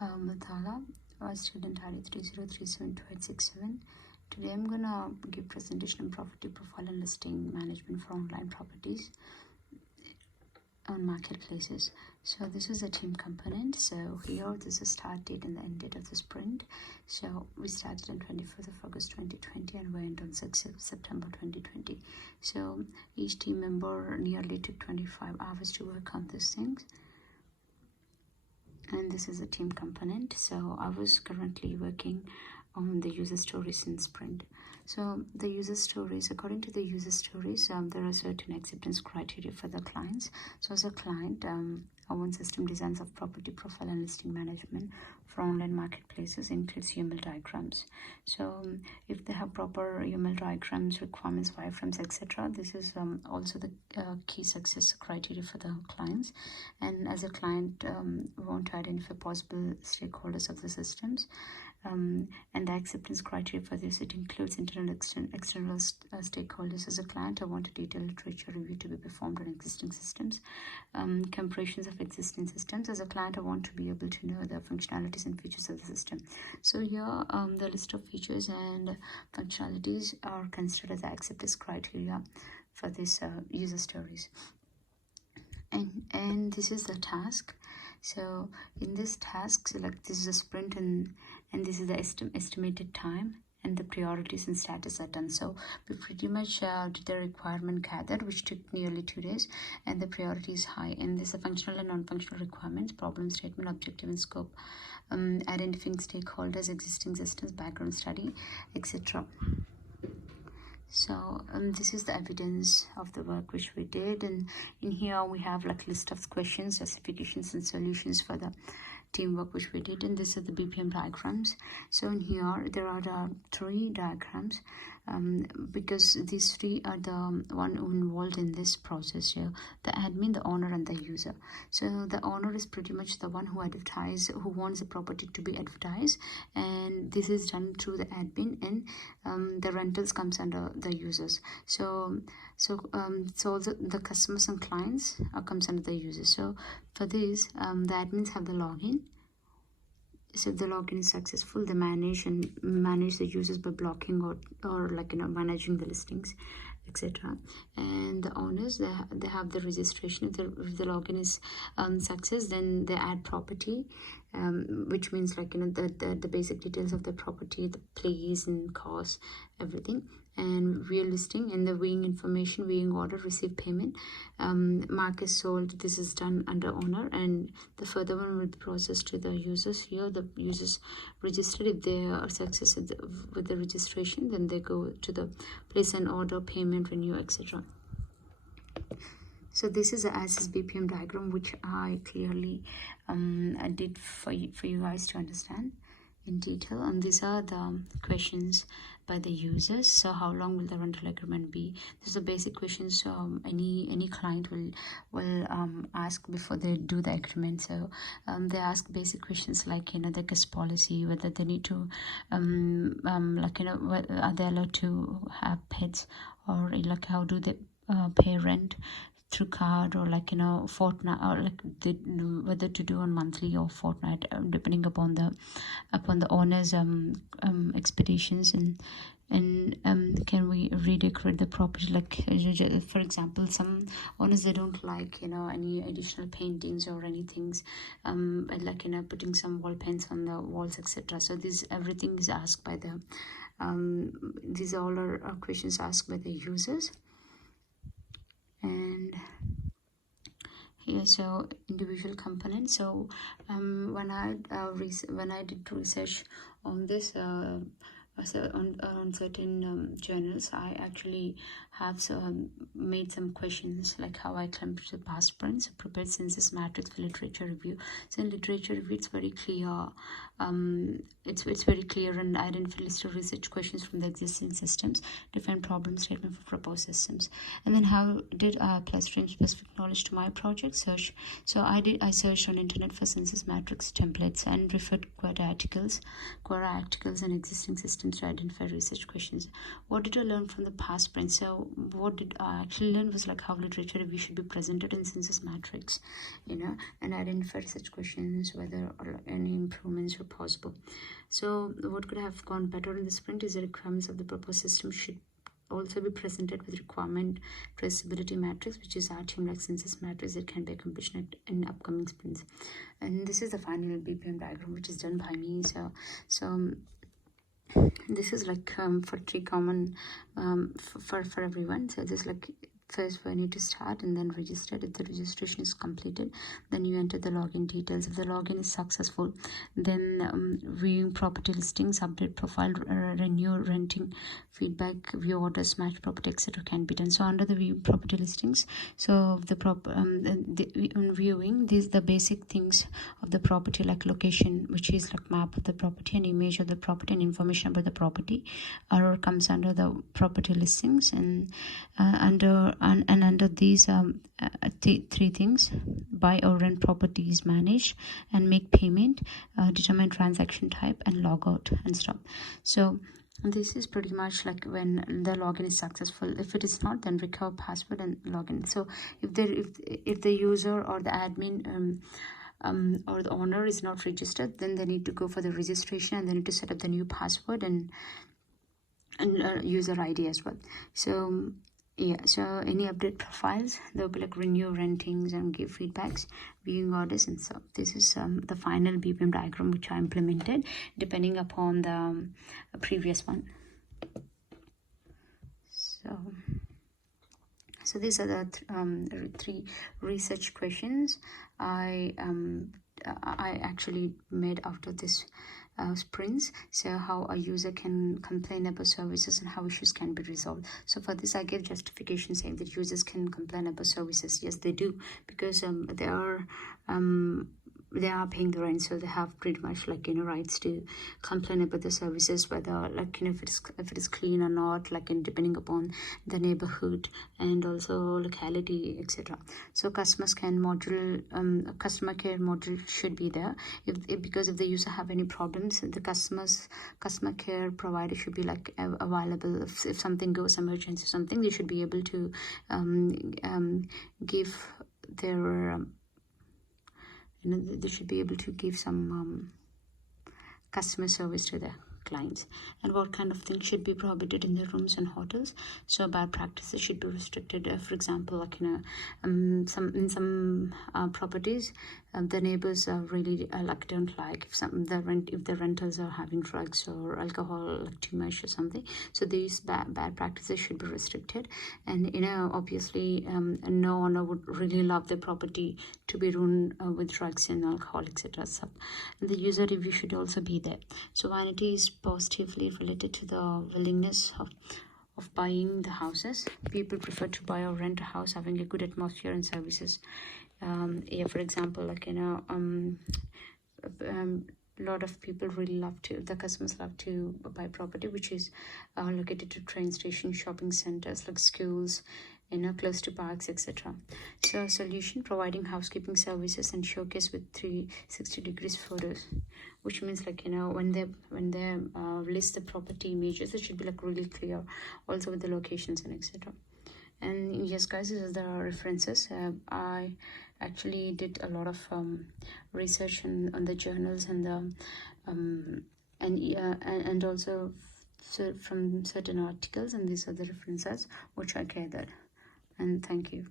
Mathala, student ID 30372867. Today I'm gonna give presentation on property profile and listing management for online properties on marketplaces. So this is a team component. So here this is start date and the end date of the sprint. So we started on 24th of August 2020 and went on 6th of September 2020. So each team member nearly took 25 hours to work on these things. And this is a team component. So I was currently working on the user stories in sprint. So the user stories, according to the user stories, there are certain acceptance criteria for the clients. So as a client, our own system designs of property profile and listing management for online marketplaces includes UML diagrams. So if they have proper UML diagrams, requirements, wireframes, etc., this is also the key success criteria for the clients. And as a client, we want to identify possible stakeholders of the systems. And the acceptance criteria for this, it includes internal and external stakeholders. As a client, I want a detailed literature review to be performed on existing systems, comparisons of existing systems. As a client, I want to be able to know the functionalities and features of the system. So here the list of features and functionalities are considered as the acceptance criteria for this user stories. And this is the task. So in this task, so like this is a sprint and this is the estimated time, and the priorities and status are done. So we pretty much did the requirement gather, which took nearly 2 days, and the priority is high. And this is a functional and non-functional requirements, problem statement, objective and scope, identifying stakeholders, existing systems, background study, etc. So this is the evidence of the work which we did, and in here we have like list of questions, justifications and solutions for the teamwork which we did. And this is the BPM diagrams. So in here there are 3 diagrams, because these 3 are the one involved in this process here: the admin, the owner and the user. So the owner is pretty much the one who wants the property to be advertised, and this is done through the admin, and the rentals comes under the users. So the customers and clients comes under the users. So for this, the admins have the login. So if the login is successful, they manage the users by blocking or like managing the listings, etc. And the owners, they have the registration. If the login is success, then they add property, which means like the basic details of the property, the place and cost, everything. And view listing and the viewing information, viewing order, receive payment, mark as sold. This is done under owner, and the further one will be processed to the users. Here the users registered. If they are successful with the registration, then they go to the place an order, payment, renew, etc. So this is the as-is BPM diagram, which I clearly did for you guys to understand in detail. And these are the questions by the users. So how long will the rental agreement be? These are basic questions any client will ask before they do the agreement. So they ask basic questions like the guest policy, whether they need to are they allowed to have pets, or like how do they pay rent through card, or fortnight, or whether to do on monthly or fortnight, depending upon the owner's expectations. And can we redecorate the property? Like for example, some owners, they don't like any additional paintings or anything, putting some wall paints on the walls, etc. So everything is asked by the these all are questions asked by the users. And here, so individual components. So when I did research on this on certain journals, I actually have made some questions like how I climbed the past sprints, prepared census matrix for literature review. So in literature review, it's very clear. It's very clear, and identify list of research questions from the existing systems, define problem statement for proposed systems. And then how did I apply stream specific knowledge to my project? Search. So I searched on internet for census matrix templates and referred Quora articles and existing system systems to identify research questions. What did I learn from the past print? So what did I actually learn was like how literature review should be presented in census matrix, and identify research questions, whether or any improvements are possible. So what could have gone better in this print is the requirements of the proposed system should also be presented with requirement traceability matrix, which is our team like census matrix that can be accomplished in upcoming sprints. And this is the final BPM diagram which is done by me. So this is like for three common for everyone. So this like first we need to start and then register. If the registration is completed, then you enter the login details. If the login is successful, then viewing property listings, update profile, renew renting feedback, view orders, match property, etc. can be done. So under the view property listings, so the viewing these the basic things of the property like location, which is like map of the property and image of the property and information about the property, or comes under the property listings. And under these three things: buy or rent properties, manage and make payment, determine transaction type, and log out and stop. So this is pretty much like when the login is successful. If it is not, then recover password and login. So if the user or the admin or the owner is not registered, then they need to go for the registration and they need to set up the new password and user ID as well. So yeah, so any update profiles, there'll be like renew rentings and give feedbacks, viewing orders. And so this is the final BPM diagram which I implemented depending upon the previous one. So these are the three research questions I actually made after this sprints. So how a user can complain about services and how issues can be resolved. So for this I gave justification saying that users can complain about services. Yes, they do, because they are paying the rent, so they have pretty much like rights to complain about the services, whether like if it is clean or not, like depending upon the neighborhood and also locality, etc. So customer care module should be there because if the user have any problems, the customer care provider should be like available. If something goes emergency or something, they should be able to give their they should be able to give some customer service to their clients. And what kind of things should be prohibited in the rooms and hotels? So bad practices should be restricted. For example, like some properties, the neighbors are really like don't like if the renters are having drugs or alcohol like too much or something. So these bad practices should be restricted. And obviously no owner would really love their property to be ruined with drugs and alcohol, etc. So the user review should also be there. So vanity is positively related to the willingness of buying the houses. People prefer to buy or rent a house having a good atmosphere and services. For example, like a lot of people really the customers love to buy property which is located to train stations, shopping centers, like schools, close to parks, etc. So solution: providing housekeeping services and showcase with 360 degrees photos, which means like when they list the property images, it should be like really clear, also with the locations and etc. And yes guys, these are the references. I actually did a lot of research on the journals and the and also from certain articles, and these are the references which I gathered. And thank you.